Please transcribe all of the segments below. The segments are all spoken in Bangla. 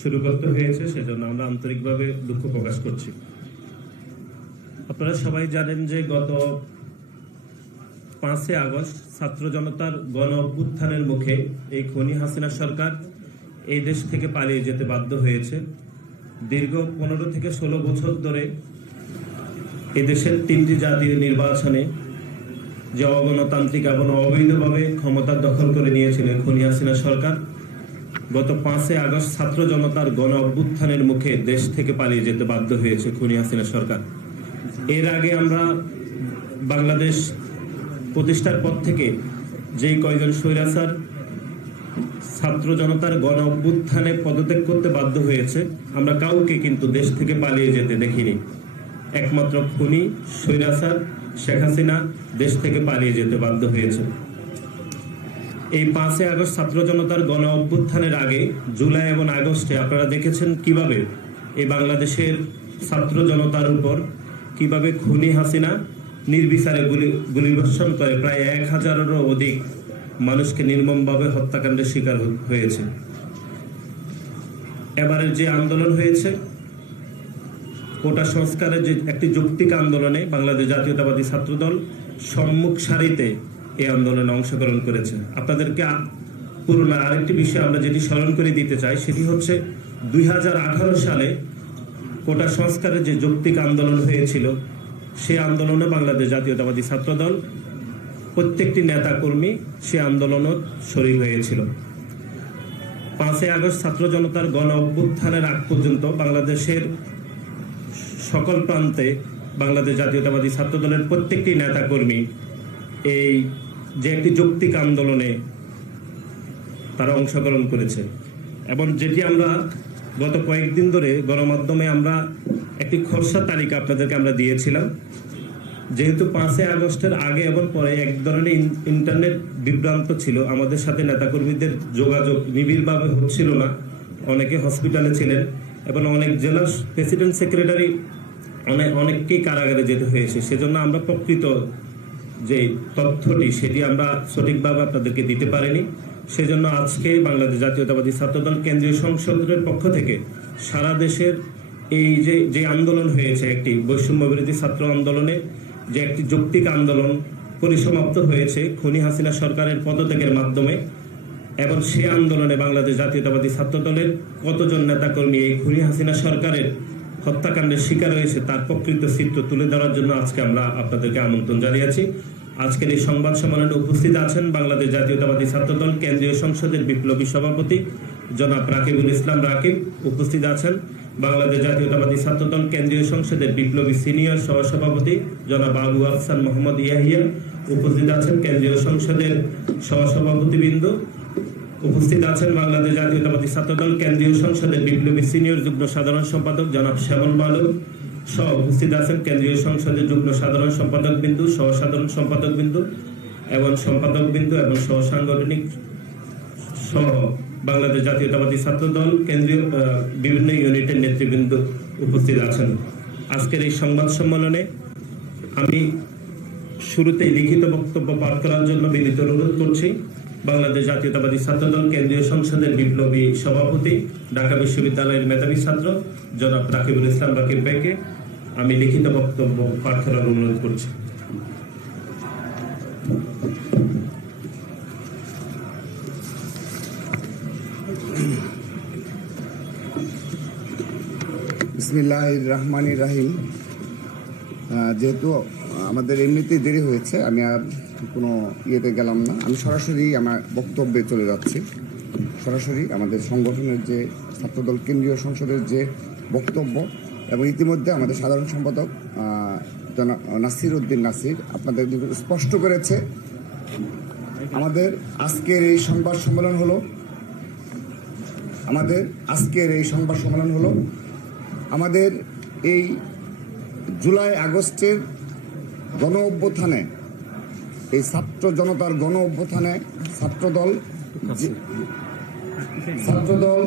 শুরু করতে হয়েছে, সেজন্য আমরা আন্তরিকভাবে দুঃখ প্রকাশ করছি। আপনারা সবাই জানেন যে গত পাঁচই আগস্ট ছাত্র জনতার গণ অভ্যুত্থানের মুখে এই খনি হাসিনা সরকার এই দেশ থেকে পালিয়ে যেতে বাধ্য হয়েছে। দীর্ঘ পনেরো থেকে ষোলো বছর ধরে এই দেশের তিনটি জাতীয় নির্বাচনে যে অগণতান্ত্রিক এবং অবৈধভাবে ক্ষমতা দখল করে নিয়েছিলেন খনি হাসিনা সরকার গত পাঁচই আগস্ট ছাত্র জনতার গণ অভ্যুত্থানের মুখে দেশ থেকে পালিয়ে যেতে বাধ্য হয়েছে খুনি হাসিনা সরকার। এর আগে আমরা বাংলাদেশ প্রতিষ্ঠার পর থেকে যেই কয়জন স্বৈরাচার ছাত্র জনতার গণ অভ্যুত্থানে পদত্যাগ করতে বাধ্য হয়েছে, আমরা কাউকে কিন্তু দেশ থেকে পালিয়ে যেতে দেখিনি। একমাত্র খুনি, স্বৈরাচার শেখ হাসিনা দেশ থেকে পালিয়ে যেতে বাধ্য হয়েছে। এই পাঁচই আগস্ট ছাত্র জনতার গণ অভ্যুত্থানের আগে, জুলাই এবং আগস্টে আপনারা দেখেছেন কীভাবে এই বাংলাদেশের ছাত্র জনতার উপর কীভাবে খুনি হাসিনা নির্বিচারে গুলি, গুলিবর্ষণ করে প্রায় এক হাজারেরও অধিক মানুষকে নির্মমভাবে হত্যাকাণ্ডের শিকার হয়েছে। এবারের যে আন্দোলন হয়েছে, কোটা সংস্কারের যে একটি যৌক্তিক আন্দোলনে বাংলাদেশ জাতীয়তাবাদী ছাত্রদল সম্মুখ সারিতে এই আন্দোলনে অংশগ্রহণ করেছে। আপনাদেরকে পুরনো আরেকটি বিষয় আমরা যেটি স্মরণ করে দিতে চাই, সেটি হচ্ছে দুই সালে কোটা সংস্কারের যে যৌক্তিক আন্দোলন হয়েছিল, সেই আন্দোলনে বাংলাদেশ জাতীয়তাবাদী ছাত্রদল প্রত্যেকটি নেতাকর্মী সে আন্দোলনও শরীর হয়েছিল। পাঁচই আগস্ট ছাত্র জনতার গণ অভ্যুত্থানের আগ পর্যন্ত বাংলাদেশের সকল প্রান্তে বাংলাদেশ জাতীয়তাবাদী ছাত্র দলের প্রত্যেকটি নেতাকর্মী এই যে একটি যৌক্তিক আন্দোলনে তারা অংশগ্রহণ করেছে। এবং যেটি আমরা গত কয়েকদিন ধরে গণমাধ্যমে আমরা একটি খরসা তালিকা আপনাদেরকে আমরা দিয়েছিলাম। যেহেতু পাঁচই আগস্টের আগে এবং পরে এক ধরনের ইন- ইন্টারনেট বিভ্রান্ত ছিল, আমাদের সাথে নেতাকর্মীদের যোগাযোগ নিবিড়ভাবে হচ্ছিল না। অনেকে হসপিটালে ছিলেন এবং অনেক জেলা প্রেসিডেন্ট সেক্রেটারি অনেক অনেককেই কারাগারে যেতে হয়েছে। সেজন্য আমরা প্রকৃত যে তথ্যটি সেটি আমরা সঠিকভাবে আপনাদেরকে দিতে পারিনি। সেজন্য আজকে বাংলাদেশ জাতীয়তাবাদী ছাত্রদল কেন্দ্রীয় সংসদের পক্ষ থেকে সারা দেশের এই যে যে আন্দোলন হয়েছে একটি বৈষম্য বিরোধী ছাত্র আন্দোলনে, যে একটি যৌক্তিক আন্দোলন পরিসমাপ্ত হয়েছে খনি হাসিনা সরকারের পদত্যাগের মাধ্যমে, এবং সে আন্দোলনে বাংলাদেশ জাতীয়তাবাদী ছাত্র দলের কতজন নেতাকর্মী এই খুনি হাসিনা সরকারের হত্যাকাণ্ডের শিকার হয়েছে তার প্রকৃত চিত্র তুলে ধরার জন্য আজকে আমরা আপনাদেরকে আমন্ত্রণ জানিয়েছি। আজকের এই সংবাদ সম্মেলনে উপস্থিত আছেন বাংলাদেশ জাতীয়তাবাদী ছাত্রদল, কেন্দ্রীয় সংসদের বিপ্লবী সভাপতি জনাব রাকিবুল ইসলাম রাকিব। উপস্থিত আছেন বাংলাদেশ জাতীয়তাবাদী ছাত্রদল, কেন্দ্রীয় সংসদের বিপ্লবী সিনিয়র সহসভাপতি জনাব আবু আফসান মোহাম্মদ ইয়াহিয়া। উপস্থিত আছেন কেন্দ্রীয় সংসদের সহসভাপতিবৃন্দ। উপস্থিত আছেন বাংলাদেশ জাতীয়তাবাদী ছাত্রদল, কেন্দ্রীয় সংসদের বিপ্লবী সিনিয়র যুগ্ম সাধারণ সম্পাদক জনাব শ্যামল মালক সহ উপস্থিত আছেন কেন্দ্রীয় সংসদের যুগ্ম সাধারণ সম্পাদক বিন্দু সহ সাধারণ সম্পাদক বিন্দু এবং সম্পাদক বিন্দু এবং সহ সাংগঠনিক সহ বাংলাদেশ জাতীয়তাবাদী ছাত্রদল, কেন্দ্রীয় বিভিন্ন ইউনিটের নেতৃবৃন্দ উপস্থিত আছেন। আজকের এই সংবাদ সম্মেলনে আমি শুরুতেই লিখিত বক্তব্য পাঠ করার জন্য বিনীত অনুরোধ করছি। বাংলাদেশ জাতীয়তাবাদী ছাত্র দল কেন্দ্রীয় সংসদের বিপ্লবী সভাপতি, ঢাকা বিশ্ববিদ্যালয়ের মেধাবী ছাত্র জনাব রাকিবুল ইসলাম রাকিব ভাইকে আমি লিখিত বক্তব্য করার অনুরোধ করছি। বিসমিল্লাহ রহমান রাহিম যেহেতু আমাদের এমনিতেই দেরি হয়েছে, আমি আর কোনো ইয়েতে গেলাম না। আমি সরাসরি আমার বক্তব্যে চলে যাচ্ছি। সরাসরি আমাদের সংগঠনের যে ছাত্রদল, কেন্দ্রীয় সংসদের যে বক্তব্য এবং ইতিমধ্যে আমাদের সাধারণ সম্পাদক নাসির উদ্দিন নাসির আপনাদের স্পষ্ট করেছে। আমাদের আজকের এই সংবাদ সম্মেলন হলো, আমাদের আজকের এই সংবাদ সম্মেলন হলো, আমাদের এই জুলাই আগস্টের গণ অভ্যুত্থানে, এই ছাত্র জনতার গণ অভ্যুত্থানে ছাত্রদল ছাত্রদল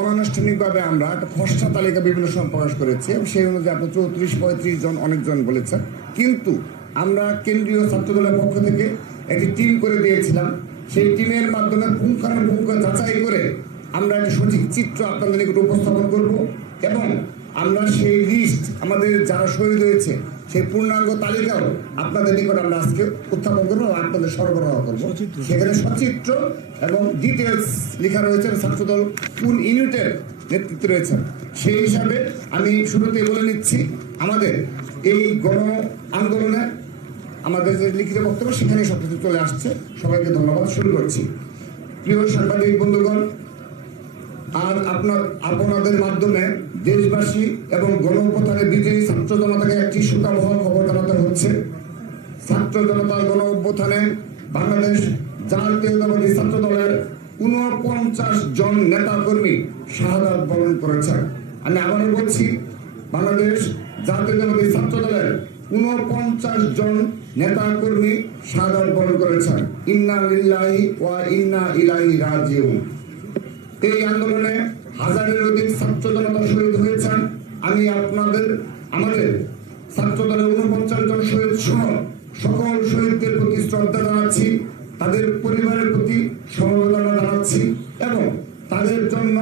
অনানুষ্ঠানিকভাবে আমরা একটা খসড়া তালিকা বিভিন্ন সময় প্রকাশ করেছি এবং সেই অনুযায়ী আপনার চৌত্রিশ, পঁয়ত্রিশ জন অনেকজন বলেছেন। কিন্তু আমরা কেন্দ্রীয় ছাত্রদলের পক্ষ থেকে একটি টিম করে দিয়েছিলাম। সেই টিমের মাধ্যমে পুঙ্খানুপুঙ্খ যাচাই করে আমরা একটি সঠিক চিত্র আপনাদের নিকট উপস্থাপন করব এবং আমরা সেই লিস্ট আমাদের যারা শহীদ হয়েছে সেই পূর্ণাঙ্গ তালিকাও আপনাদের নিকট আমরা আজকে উত্থাপন করব আপনাদের সরবরাহ করব। সেখানে সচিত্র এবং ডিটেলস লেখা রয়েছে ছাত্রদল কোন ইউনিটের নেতৃত্বে রয়েছে। সেই হিসাবে আমি শুরুতেই বলে নিচ্ছি আমাদের এই গণ আন্দোলনে আমাদের যে লিখিত বক্তব্য সেখানে সবকিছু চলে আসছে। সবাইকে ধন্যবাদ। শুরু করছি। প্রিয় সাংবাদিক বন্ধুগণ আর আপনার আপনাদের মাধ্যমে দেশবাসী এবং গণ বিজয়ী ছাত্র জনতাকে একটি সুতাবহ খবর জানাতে হচ্ছে। ছাত্র জনতার গণ অভ্যুত্থানে বাংলাদেশ জাতীয়তাবাদী ছাত্র দলের উনপঞ্চাশ জন নেতা কর্মী শাহাদাত বরণ করেছেন আমি আবারও বলছি, বাংলাদেশ জাতীয়তাবাদী ছাত্র দলের উনপঞ্চাশ জন নেতা কর্মী শাহাদাত বরণ করেছেন ইন্না লিল্লাহি ওয়া ইন্না ইলাইহি রাজিউন। এই আন্দোলনে হাজারের অধিক ছাত্র জনতা শহীদ হয়েছেন। আমি আপনাদের, আমাদের ছাত্র দলের উনপঞ্চাশ জন শহীদ সহ সকল শহীদদের প্রতি শ্রদ্ধা জানাচ্ছি, তাদের পরিবারের প্রতি সমবেদনা জানাচ্ছি এবং তাদের জন্য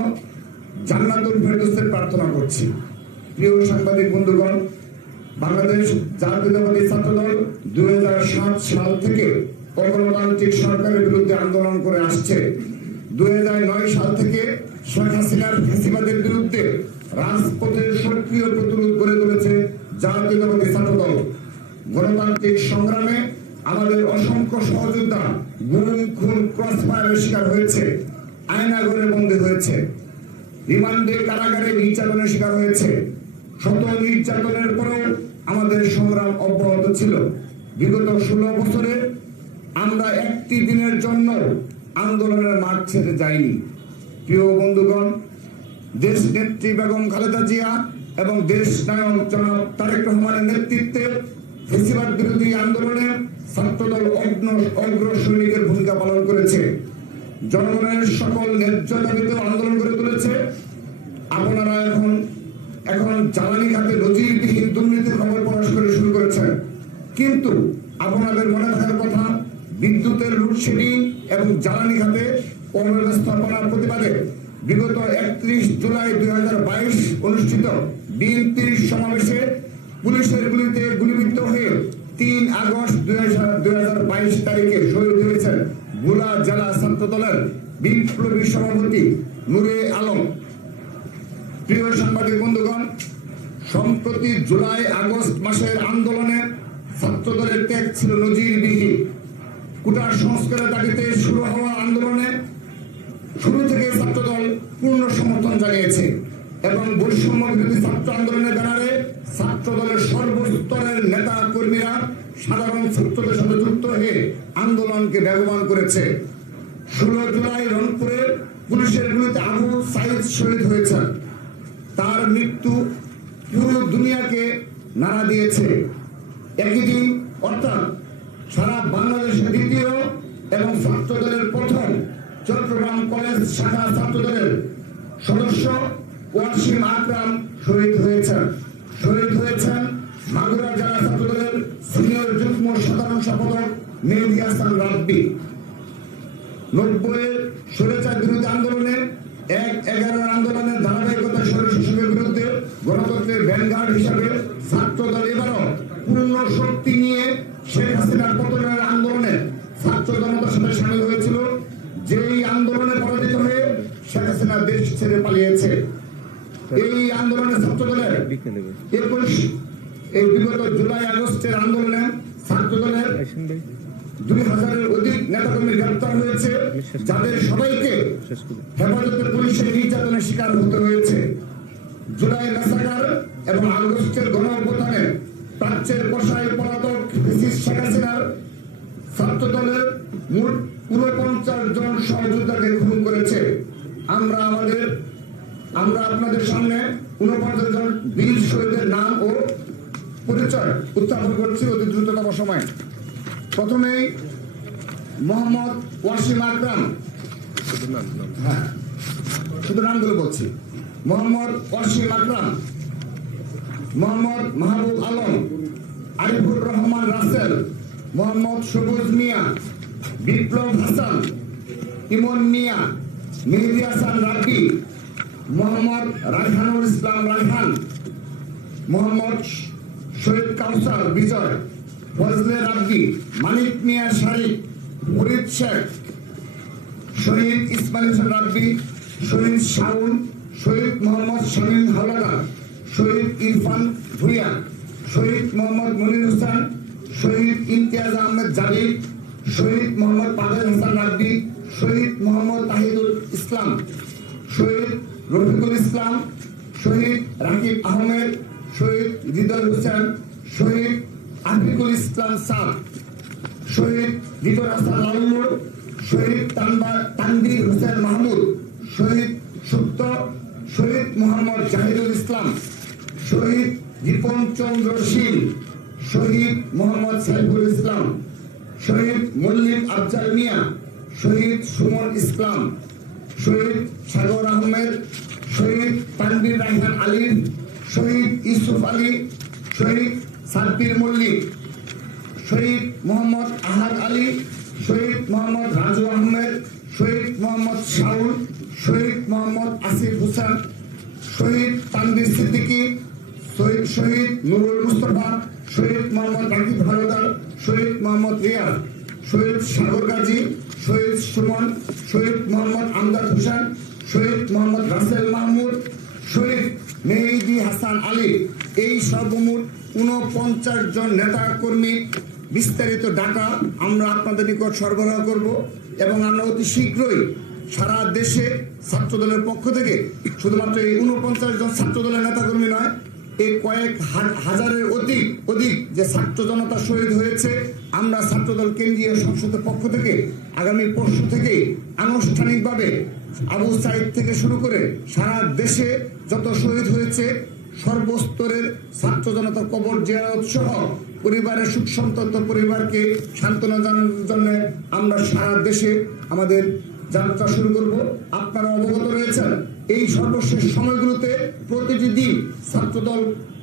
জান্নাতুল ফেরদৌসের প্রার্থনা করছি। প্রিয় সাংবাদিক বন্ধুগণ, বাংলাদেশ জাতীয়তাবাদী ছাত্রদল দুই হাজার সাত সাল থেকে অগণতান্ত্রিক সরকারের বিরুদ্ধে আন্দোলন করে আসছে। দুই হাজার নয় সাল থেকে শেখ হাসিনার ফেসিবাদের বিরুদ্ধে রাজপথের সক্রিয় প্রতিরোধ গড়ে তুলেছে জাতীয়তাবাদী ছাত্রদল। গণতান্ত্রিক সংগ্রামে আমাদের অসংখ্য সহযোদ্ধা গুম, খুন ক্রস ফায়ারের শিকার হয়েছে আয়নাগরে বন্দী হয়েছে, রিমান্ডে কারাগারে নির্যাতনের শিকার হয়েছে, শত নির্যাতনের পরেও আমাদের সংগ্রাম অব্যাহত ছিল। বিগত ষোলো বছরে আমরা একটি দিনের জন্য আন্দোলনের মাঠ ছেড়ে যাইনি। প্রিয় বন্ধুগণ, দেশ নেত্রী বেগম খালেদা জিয়া এবং দেশ নায়ক জনাব তারেক রহমানের নেতৃত্বে ফেসিবাদ বিরোধী আন্দোলনে ছাত্রদল অগ্র সৈনিকের ভূমিকা পালন করেছে। জনগণের সকল ন্যায্য দাবিতেও আন্দোলন করে তুলেছে। আপনারা এখন এখন জ্বালানি খাতে নজিরবিহীন দুর্নীতির খবর প্রকাশ করে শুরু করেছেন। কিন্তু আপনাদের মনে থাকার কথা, বিদ্যুতের লোডশেডিং এবং জ্বালানি খাতে অব্যবস্থাপনার প্রতিবাদে বিগত একত্রিশ জুলাই দুই হাজার বাইশ অনুষ্ঠিত বিএনপির সমাবেশে পুলিশের গুলিতে গুলিবিদ্ধ হয়ে তিন আগস্ট দুই তারিখে শহীদ হয়েছেন ভোলা জেলা ছাত্র দলের বিপ্লবী সভাপতি নুরে আলম। প্রিয় সাংবাদিক বন্ধুগণ, সম্প্রতি জুলাই আগস্ট মাসের আন্দোলনে ছাত্রদলের ত্যাগ ছিল নজিরবিহীন। কুটার সংস্কারের দাবিতে শুরু হওয়া আন্দোলনে শুরু থেকে ছাত্রদল পূর্ণ সমর্থন জানিয়েছে এবং বৈষম্য বিরোধী ছাত্র আন্দোলনের ব্যানারে ছাত্র দলের সর্বস্তরের নেতা কর্মীরা সাধারণ ছাত্রদের সাথে যুক্ত হয়ে আন্দোলনকে বেগবান করেছে। ষোলো জুলাই রংপুরে পুলিশের গুলিতে আবু সাইদ শহীদ হয়েছেন। তার মৃত্যু পুরো দুনিয়াকে নাড়া দিয়েছে। একই দিন অর্থাৎ সারা বাংলাদেশের দ্বিতীয় এবং ছাত্র দলের প্রথম চট্টগ্রাম কলেজ শাখা ছাত্রদলের সদস্য ওয়াসিম আকরাম শহীদ হয়েছেন। শহীদ হয়েছেন মাগুরা জেলা ছাত্রদলের সিনিয়র যুগ্ম সাধারণ সম্পাদক মেহেদি হাসান রাব্বি। নব্বইয়ের স্বৈরাচার বিরোধী আন্দোলনে এক এগারোর আন্দোলনের ধারাবাহিকতা স্বৈর শাসকের বিরুদ্ধে গণতন্ত্রের ভ্যানগার্ড হিসাবে ছাত্র দল এবারও পূর্ণ শক্তি নিয়ে শেখ হাসিনার পতনের আন্দোলনে ছাত্র জনতার সাথে সামিল হয়েছিল যেই আন্দোলনে পরাজিত হয়ে শেখ হাসিনা দেশ ছেড়ে পালিয়েছে এই আন্দোলনে ছাত্র দলের একুশ এই বিগত জুলাই আগস্টের আন্দোলনে ছাত্র দলের দুই হাজারের অধিক নেতাকর্মী গ্রেপ্তার হয়েছে যাদের সবাইকে হেফাজতে পুলিশের নির্যাতনের শিকার হতে হয়েছে। জুলাই মেসাকার এবং আগস্টের গণ অভ্যুত্থানে প্রাচ্যের কষায় পলাতক ফেসিস শেখ হাসিনার ছাত্র দলের মোট উনপঞ্চাশ জন সহযোদ্ধাকে খুন করেছে। আমরা আমাদের আমরা আপনাদের সামনে উনপঞ্চাশ জন বীর শহীদের নাম ও পরিচয় উত্থাপন করছি অতি দ্রুততম সময়। প্রথমেই মোহাম্মদ ওয়াসিম আকরাম। হ্যাঁ শুধু নামগুলো বলছি। মোহাম্মদ ওয়াসিম আকরাম, মোহাম্মদ মাহবুব আলম, আরিফুর রহমান রাসেল, মোহাম্মদ সবুজ মিয়া, বিপ্লব হাসান, ইমন মিয়া, মেহেদি হাসান রাব্বি মোহাম্মদ রায়হানুল ইসলাম রায়হান মোহাম্মদ শহীদ কাউসার বিজয়, ফজলে রাব্বি মানিক মিয়া শারিক ফরিদ শেখ, শহীদ ইসমাইল হোসেন রাব্বি, শহীদ শাউন শহীদ মোহাম্মদ শামীম হাওলাদার, শহীদ ইরফান ভুইয়া, শহীদ মোহাম্মদ মনির হোসেন, শহীদ ইমতিয়াজ আহমেদ জাবির শহীদ মোহাম্মদ পাভেল হাসান রাব্বি, শহীদ মোহাম্মদ তাহিদুল ইসলাম, শহীদ রফিকুল ইসলাম, শহীদ রাকিব আহমেদ, শহীদ হৃদয় হোসেন, শহীদ আফিকুল ইসলাম সাদ লিটন হাসান শহীদ তানবা- তানভীর হোসেন মাহমুদ, শহীদ সুপ্ত শহীদ মোহাম্মদ জাহিদুল ইসলাম, শহীদ রিপন চন্দ্র শীল, শহীদ মোহাম্মদ সাইফুল ইসলাম, শহীদ মল্লিক আফজাল মিয়া, শহীদ সুমন ইসলাম, শহীদ সাগর আহমেদ, শহীদ তানভীর রায়হান আলী, শহীদ ইউসুফ আলী, শহীদ সাব্বির মল্লিক শহীদ মোহাম্মদ আহাদ আলী, শহীদ মোহাম্মদ রাজু আহমেদ, শহীদ মোহাম্মদ শাউল শহীদ মোহাম্মদ আসিফ হোসেন, শহীদ তানভীর সিদ্দিকী, শহীদ শহীদ নুরুল মুস্তফা, শহীদ মোহাম্মদ রাকিব হালদার, শহীদ মোহাম্মদ রিয়াজ শহীদ সাগর গাজী, শহীদ সুমন, শহীদ মোহাম্মদ আমদাদ হোসেন, শহীদ মোহাম্মদ রাসেল মাহমুদ, শহীদ মেহিদি হাসান আলী। এই সর্বমোট উনপঞ্চাশ জন নেতা কর্মী বিস্তারিত ডাটা আমরা আপনাদের নিকট সরবরাহ করব এবং আমরা অতি শীঘ্রই সারা দেশে ছাত্রদলের পক্ষ থেকে শুধুমাত্র এই উনপঞ্চাশ জন ছাত্রদলের নেতাকর্মী নয়, এই কয়েক হাজারের অধিক অধিক যে ছাত্র জনতা শহীদ হয়েছে, আমরা ছাত্রদল কেন্দ্রীয় সংসদের পক্ষ থেকে আগামী পরশু থেকে আনুষ্ঠানিকভাবে আবু সাইদ থেকে শুরু করে সারা দেশে যত শহীদ হয়েছে সর্বস্তরের ছাত্র জনতার কবর জিয়ারত সহ পরিবারের সুখ সন্তত পরিবারকে সান্ত্বনা জানানোর জন্য আমরা সারা দেশে আমাদের যাত্রা শুরু করব। আপনারা অবগত রয়েছেন, এই সর্বশেষ সময়গুলোতে প্রতিটি দিন ছাত্রদল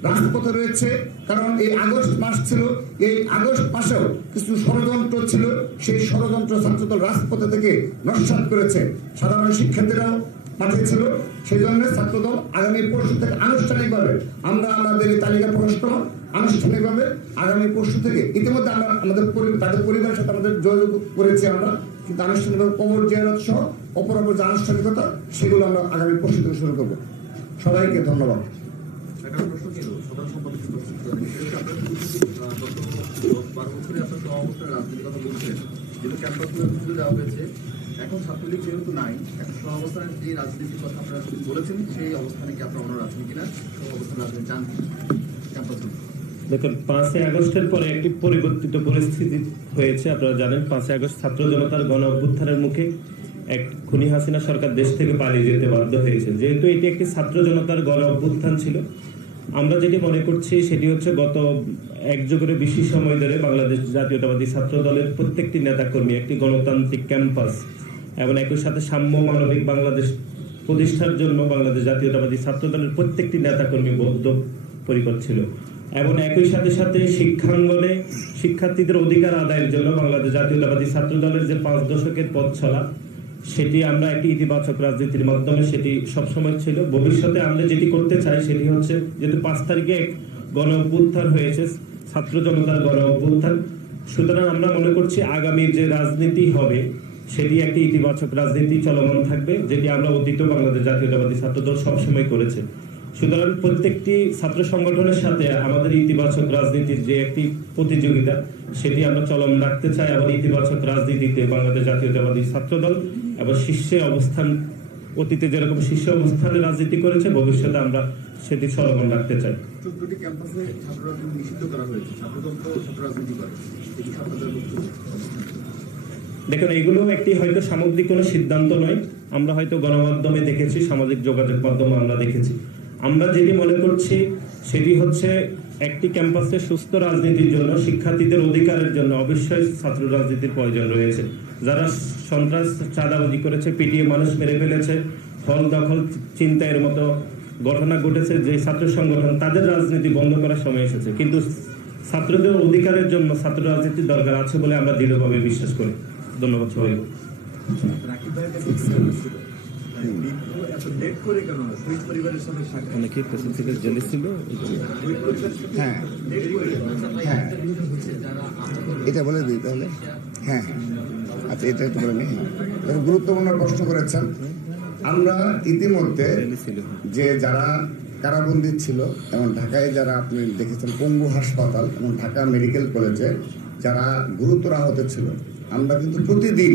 রাজপথে রয়েছে। কারণ এই আগস্ট মাস ছিল, এই আগস্ট মাসেও কিছু ষড়যন্ত্র ছিল। সেই ষড়যন্ত্র ছাত্রদল রাজপথে থেকে নস্বাত করেছে। সাধারণ শিক্ষার্থীরাও মাঠে ছিল সেই জন্য ছাত্রদল আগামী পরশু থেকে আনুষ্ঠানিকভাবে আমরা আমাদের তালিকা প্রকাশ করলাম। আনুষ্ঠানিকভাবে আগামী পরশু থেকে ইতিমধ্যে আমরা আমাদের তাদের পরিবারের সাথে আমাদের যোগাযোগ করেছি আমরা। কিন্তু আনুষ্ঠানিকভাবে কবর জিয়ারত সহ অপর অপর যে আনুষ্ঠানিকতা, সেগুলো আমরা আগামী পরশু থেকে শুরু করব। সবাইকে ধন্যবাদ একটা প্রশ্ন ছিল সাধারণ সম্পাদক উপস্থিত করেন। সেটা হচ্ছে আপনার শুরু থেকে, আহ, গত দশ বারো আপনার সহাবস্থায় রাজনীতির কথা বলছেন যেহেতু ক্যাম্পাসগুলো তুলে দেওয়া হয়েছে, এখন ছাত্রলীগ যেহেতু নাই, এখন সহাবস্থানের যে রাজনীতির কথা আপনারা বলেছেন, সেই অবস্থানে কি আপনারা অন্য রাজনীতি কিনা সহাবস্থান রাজনীতি চান ক্যাম্পাসগুলো দেখুন, পাঁচই আগস্টের পরে একটি পরিবর্তিত পরিস্থিতি হয়েছে, আপনারা জানেন, পাঁচই আগস্ট ছাত্র জনতার গণ অভ্যুত্থানের মুখে এক খুনি হাসিনা সরকার দেশ থেকে পালিয়ে যেতে বাধ্য হয়েছে। যেহেতু এটি একটি ছাত্র জনতার গণ অভ্যুত্থান ছিল আমরা যেটি মনে করছি সেটি হচ্ছে গত এক যুগের বেশি সময় ধরে বাংলাদেশ জাতীয়তাবাদী ছাত্র দলের প্রত্যেকটি নেতাকর্মী একটি গণতান্ত্রিক ক্যাম্পাস এবং একই সাথে সাম্য মানবিক বাংলাদেশ প্রতিষ্ঠার জন্য বাংলাদেশ জাতীয়তাবাদী ছাত্র দলের প্রত্যেকটি নেতাকর্মী বদ্ধ পরিকর ছিল। এবং একই সাথে সাথে শিক্ষাঙ্গনে শিক্ষার্থীদের অধিকার আদায়ের জন্য বাংলাদেশ জাতীয়তাবাদী ছাত্র দলের যে পাঁচ দশকের পথ চলা সেটি আমরা একটি ইতিবাচক রাজনীতির মাধ্যমে সেটি সবসময় ছিল। ভবিষ্যতে আমরা যেটি করতে চাই সেটি হচ্ছে যেহেতু পাঁচ তারিখে এক গণ অভ্যুত্থান হয়েছে, ছাত্র জনতার গণ অভ্যুত্থান সুতরাং আমরা মনে করছি আগামী যে রাজনীতি হবে, সেটি একটি ইতিবাচক রাজনীতি চলমান থাকবে, যেটি আমরা অতীত বাংলাদেশ জাতীয়তাবাদী ছাত্রদল সবসময় করেছে। সুতরাং প্রত্যেকটি ছাত্র সংগঠনের সাথে আমাদের ইতিবাচক রাজনীতির যে একটি প্রতিযোগিতা সেটি আমরা চলমান রাখতে চাই এবং ইতিবাচক রাজনীতিতে বাংলাদেশ জাতীয়তাবাদী ছাত্রদল এবং শীর্ষে অবস্থান অতীতে যেরকম শীর্ষে অবস্থানে রাজনীতি করেছে ভবিষ্যতে আমরা সেটি চলমান রাখতে চাই। ক্যাম্পাসে নিষিদ্ধ করা হয়েছে। রাজনীতি করে। দেখুন এগুলো একটি হয়তো সামগ্রিক কোনো সিদ্ধান্ত নয়। আমরা হয়তো গণমাধ্যমে দেখেছি সামাজিক যোগাযোগ মাধ্যমে আমরা দেখেছি। আমরা যেটি মনে করছি, সেটি হচ্ছে একটি ক্যাম্পাসে সুস্থ রাজনীতির জন্য, শিক্ষার্থীদের অধিকারের জন্য অবশ্যই ছাত্র রাজনীতির প্রয়োজন রয়েছে। যারা সন্ত্রাস চাঁদাবাজি করেছে, পিটিয়ে মানুষ মেরে ফেলেছে ফল দখল চিন্তায়ের মতো ঘটনা ঘটেছে, যে ছাত্র সংগঠন, তাদের রাজনীতি বন্ধ করার সময় এসেছে। কিন্তু ছাত্রদের অধিকারের জন্য ছাত্র রাজনীতির দরকার আছে বলে আমরা দৃঢ়ভাবে বিশ্বাস করি। ধন্যবাদ সবাই অনেকে জেলে ছিল। হ্যাঁ? হ্যাঁ। এটা বলে দিই তাহলে। হ্যাঁ। আচ্ছা এটা বলে গুরুত্বপূর্ণ প্রশ্ন করেছেন। আমরা ইতিমধ্যে যে যারা কারাবন্দী ছিল এবং ঢাকায় যারা আপনি দেখেছেন পঙ্গু হাসপাতাল এবং ঢাকা মেডিকেল কলেজে যারা গুরুতর আহত ছিল আমরা কিন্তু প্রতিদিন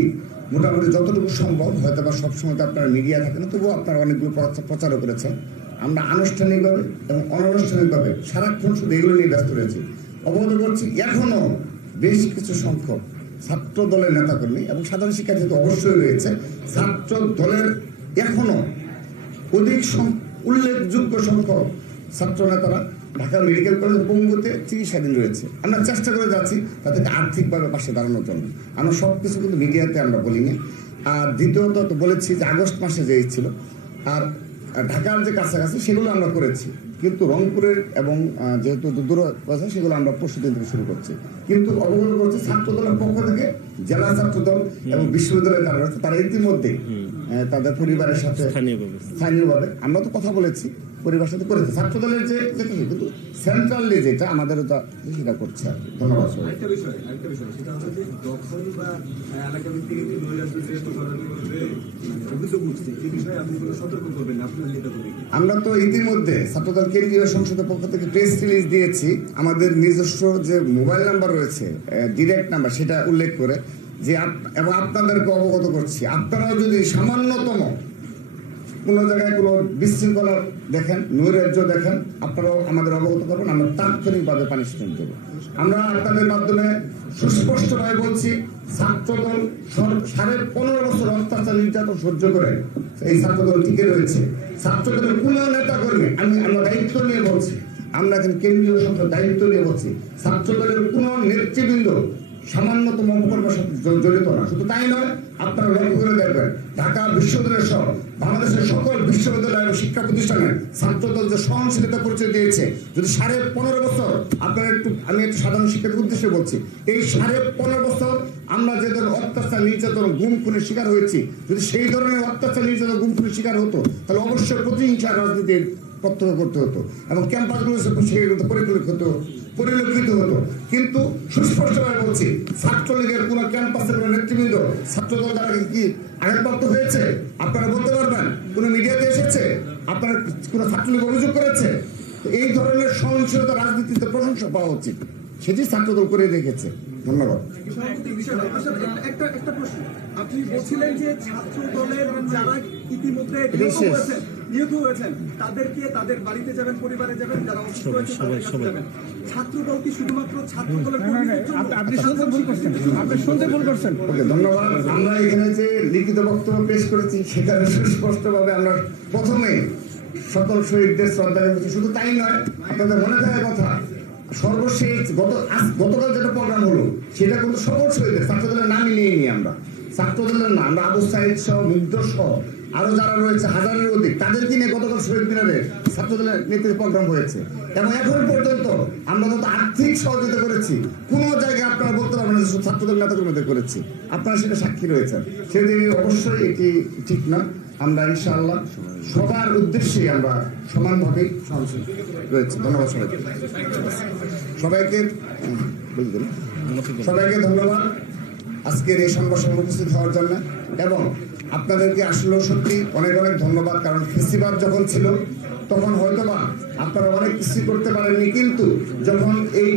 মোটামুটি যতটুকু সম্ভব হয়তো বা সবসময় তো আপনারা মিডিয়া থাকেন তবুও আপনারা অনেকগুলো প্রচারও করেছেন। আমরা আনুষ্ঠানিকভাবে এবং অনানুষ্ঠানিকভাবে সারাক্ষণ শুধু এগুলো নিয়ে ব্যস্ত রয়েছি। অবগত করছি এখনও বেশ কিছু সংখ্যক ছাত্র দলের নেতাকর্মী এবং সাধারণ শিক্ষার্থী তো অবশ্যই রয়েছে। ছাত্র দলের এখনও অধিক উল্লেখযোগ্য সংখ্যক ছাত্র নেতারা ঢাকা মেডিকেল কলেজ পঙ্গুতে চিকিৎসাধীন রয়েছে। আমরা চেষ্টা করে যাচ্ছি তাদেরকে আর্থিকভাবে পাশে দাঁড়ানোর জন্য। আমরা সব কিছু কিন্তু মিডিয়াতে আমরা বলিনি। আর দ্বিতীয়ত তো বলেছি যে আগস্ট মাসে যে ছিল আর ঢাকার যে কাছাকাছি সেগুলো আমরা করেছি। কিন্তু রংপুরের এবং যেহেতু দূর আছে সেগুলো আমরা দিন থেকে শুরু করছি। কিন্তু অবগত করছি ছাত্র দলের পক্ষ থেকে জেলা ছাত্রদল এবং বিশ্ববিদ্যালয়ের যারা রয়েছে তারা ইতিমধ্যে তাদের পরিবারের সাথে স্থানীয়ভাবে। আমরা তো কথা বলেছি পরিবার সাথে করেছি। ছাত্র দলের যে কিন্তু সেন্ট্রালি যেটা আমাদের ওটা সেটা করছে আর কি। ধন্যবাদ সবাই বিষয় আরেকটা বিষয়। সেটা হলো যে দখল বা এলাকা ভিত্তিক একটি নৈরাজ্য মানে অভিযোগ উঠছে এই বিষয়ে আপনি কোনো সতর্ক করবেন আপনার নেতা আমরা তো ইতিমধ্যে ছাত্রদল কেন্দ্রীয় সংসদের পক্ষ থেকে প্রেস রিলিজ দিয়েছি। আমাদের নিজস্ব যে মোবাইল নাম্বার রয়েছে ডিরেক্ট নাম্বার সেটা উল্লেখ করে যে এবং আপনাদেরকে অবগত করছি। আপনারাও যদি সামান্যতম কোনো জায়গায় কোনো বিশৃঙ্খলা দেখেন, নৈরাজ্য দেখেন, আপনারাও আমাদের অবগত করবেন, আমরা তাৎক্ষণিকভাবে পানিশমেন্ট দেবো। আমরা আপনাদের মাধ্যমে সুস্পষ্টভাবে বলছি, ছাত্রদল সাড়ে পনেরো বছর অত্যাচার, নির্যাতন সহ্য করে এই ছাত্রদল টিকে রয়েছে। ছাত্রদলের কোনো নেতা কর্মী আমি আমরা দায়িত্ব নিয়ে বলছি, আমরা এখন কেন্দ্রীয় সরকার দায়িত্ব নিয়ে বলছি, ছাত্রদলের কোনো নেতৃবৃন্দ সামান্যতম অপকর্মের সাথে জড়িত না। শুধু তাই নয়, আপনারা লক্ষ্য করে দেখবেন, ঢাকা বিশ্ববিদ্যালয় সহ বাংলাদেশের সকল বিশ্ববিদ্যালয় এবং শিক্ষা প্রতিষ্ঠানে ছাত্রদল যে সহনশীলতা পরিচয় দিয়েছে, যদি সাড়ে পনেরো বছর, আপনারা একটু, আমি একটু সাধারণ শিক্ষার উদ্দেশ্যে বলছি, এই সাড়ে পনেরো বছর আমরা যে ধরনের অত্যাচার, নির্যাতন গুম খুনের শিকার হয়েছি, যদি সেই ধরনের অত্যাচার, নির্যাতন গুম খুনের শিকার হতো, তাহলে অবশ্যই প্রতিহিংসা রাজনীতির প্রত্যক্ষ করতে হতো এবং ক্যাম্পাসগুলো সেগুলো পরিকল্পিত পরিলক্ষিত হতো। কিন্তু সুস্পষ্টভাবে বলছি ছাত্রলীগের কোন ক্যাম্পাসে কোন নেতৃবৃন্দ ছাত্রদল দ্বারা কি আঘাতপ্রাপ্ত হয়েছে? আপনারা বলতে পারবেন? কোন মিডিয়াতে এসেছে? আপনার কোন ছাত্রলীগ অভিযোগ করেছে? এই ধরনের সহনশীলতা রাজনীতিতে প্রশংসা পাওয়া উচিত। সেটি ছাত্রদল করে রেখেছে ধন্যবাদ। একটা একটা প্রশ্ন। আপনি বলছিলেন যে ছাত্র দলের যারা ইতিমধ্যে নিহত। হয়েছেন। তাদেরকে তাদের বাড়িতে যাবেন পরিবারে যাবেন যারা অসুস্থ হয়েছে তাদের কাছে যাবেন। ছাত্র দল কি শুধুমাত্র ছাত্র দলের কর্মীদের আপনি শুনতে ভুল করছেন? আপনি শুনতে ভুল করছেন। ওকে ধন্যবাদ। আমরা এখানে যে লিখিত বক্তব্য পেশ করেছি সেখানে সুস্পষ্টভাবে আমরা প্রথমে সকল শহীদদের শ্রদ্ধা জানাচ্ছি শুধু তাই নয় আপনাদের মনে থাকার কথা সর্বশেষ গত আজ- গতকাল যেটা প্রোগ্রাম হলো সেটা কিন্তু সকল শহীদের ছাত্রদলের নামই নিয়ে নিই আমরা। ছাত্রদলের না আমরা আবু সহ মুগ্ধ সহ আরও যারা রয়েছে হাজারের অধিক তাদেরকে নিয়ে গতকাল শহীদ মিনারে ছাত্রদলের নেতৃত্ব প্রোগ্রাম হয়েছে। এবং এখন পর্যন্ত আমরা যত আর্থিক সহযোগিতা করেছি, কোন জায়গায় আপনারা বলতে পারবেন না ছাত্রদল নেতাকর্মীদের করেছি। আপনারা সেটা সাক্ষী রয়েছেন। সেদিকে অবশ্যই এটি ঠিক না। আমরা ইনশাআল্লাহ সবার উদ্দেশ্যে আমরা সহনশীল রয়েছে। ধন্যবাদ সবাইকে। সবাইকে সবাইকে ধন্যবাদ আজকের এই সংবাদ উপস্থিত হওয়ার জন্য। এবং আপনাদেরকে আসলেও সত্যি অনেক অনেক ধন্যবাদ কারণ ফেস্টিভাল যখন ছিল তখন হয়তোবা আপনারা অনেক কিছু করতে পারেননি কিন্তু যখন এই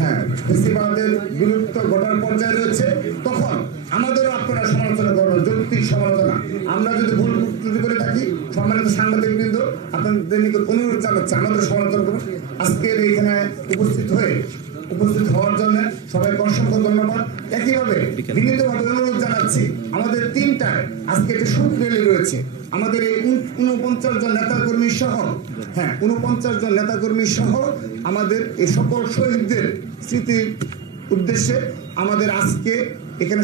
হ্যাঁ ফেস্টিভালের বিলুপ্ত ঘটার পর্যায়ে রয়েছে তখন আমাদেরও আপনারা সমালোচনা করবেন যৌক্তিক সমালোচনা। আমরা যদি ভুল ত্রুটি করে থাকি সম্মানিত সাংবাদিক বৃন্দ আপনাদের নিকট অনুরোধ জানাচ্ছি আমাদের সমালোচনা করুন। আজকের এখানে উপস্থিত হয়ে উপস্থিত হওয়ার জন্য সবাইকে অসংখ্য ধন্যবাদ। একইভাবে বিনীতভাবে অনুরোধ জানাচ্ছি আমাদের তিনটায় আজকে একটি সুখ র্যালি রয়েছে। আমাদের এই উনপঞ্চাশ জন নেতা কর্মী সহ হ্যাঁ উনপঞ্চাশ জন নেতাকর্মী সহ আমাদের এই সকল শহীদদের স্মৃতির উদ্দেশ্যে আমাদের আজকে এখানে